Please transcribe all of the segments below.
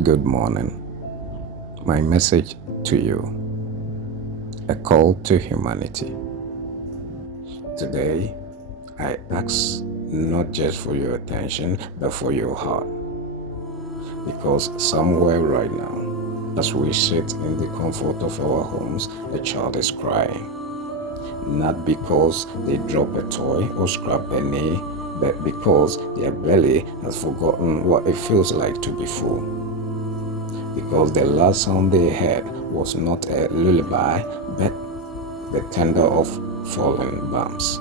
Good morning. My message to you, a call to humanity. Today, I ask not just for your attention, but for your heart. Because somewhere right now, as we sit in the comfort of our homes, a child is crying. Not because they drop a toy or scrap a knee, but because their belly has forgotten what it feels like to be full. Because the last sound they heard was not a lullaby, but the thunder of falling bombs.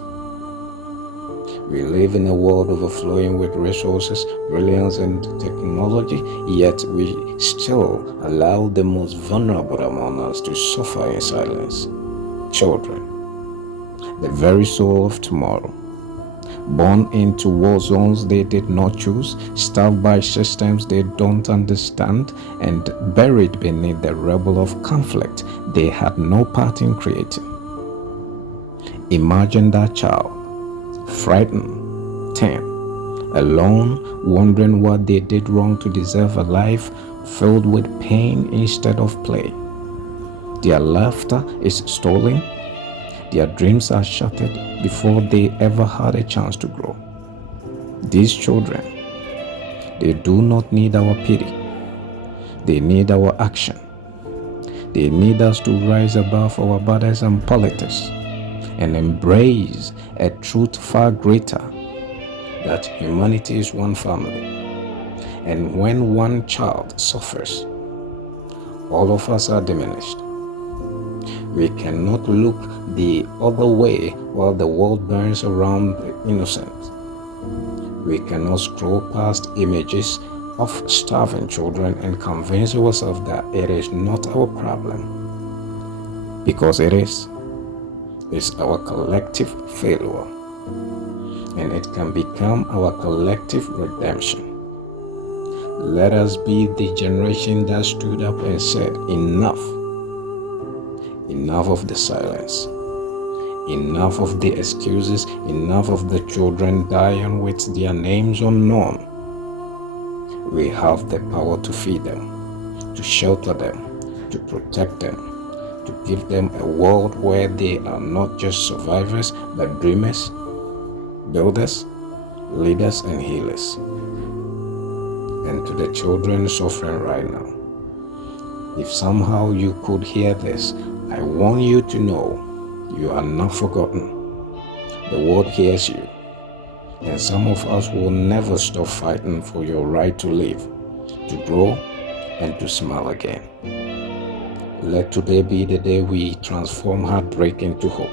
We live in a world overflowing with resources, brilliance, and technology, yet we still allow the most vulnerable among us to suffer in silence. Children, the very soul of tomorrow. Born into war zones they did not choose, starved by systems they don't understand, and buried beneath the rubble of conflict they had no part in creating. Imagine that child, frightened, 10, alone, wondering what they did wrong to deserve a life filled with pain instead of play. Their laughter is stolen. Their dreams are shattered before they ever had a chance to grow. These children, they do not need our pity. They need our action. They need us to rise above our borders and politics and embrace a truth far greater, that humanity is one family. And when one child suffers, all of us are diminished. We cannot look the other way while the world burns around the innocent. We cannot scroll past images of starving children and convince ourselves that it is not our problem. Because it is. It's our collective failure. And it can become our collective redemption. Let us be the generation that stood up and said, enough. Enough of the silence. Enough of the excuses. Enough of the children dying with their names unknown. We have the power to feed them, to shelter them, to protect them, to give them a world where they are not just survivors, but dreamers, builders, leaders, and healers. And to the children suffering right now, if somehow you could hear this, I want you to know you are not forgotten. The world hears you. And some of us will never stop fighting for your right to live, to grow, and to smile again. Let today be the day we transform heartbreak into hope.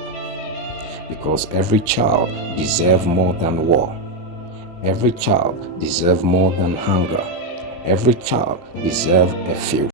Because every child deserves more than war. Every child deserves more than hunger. Every child deserves a future.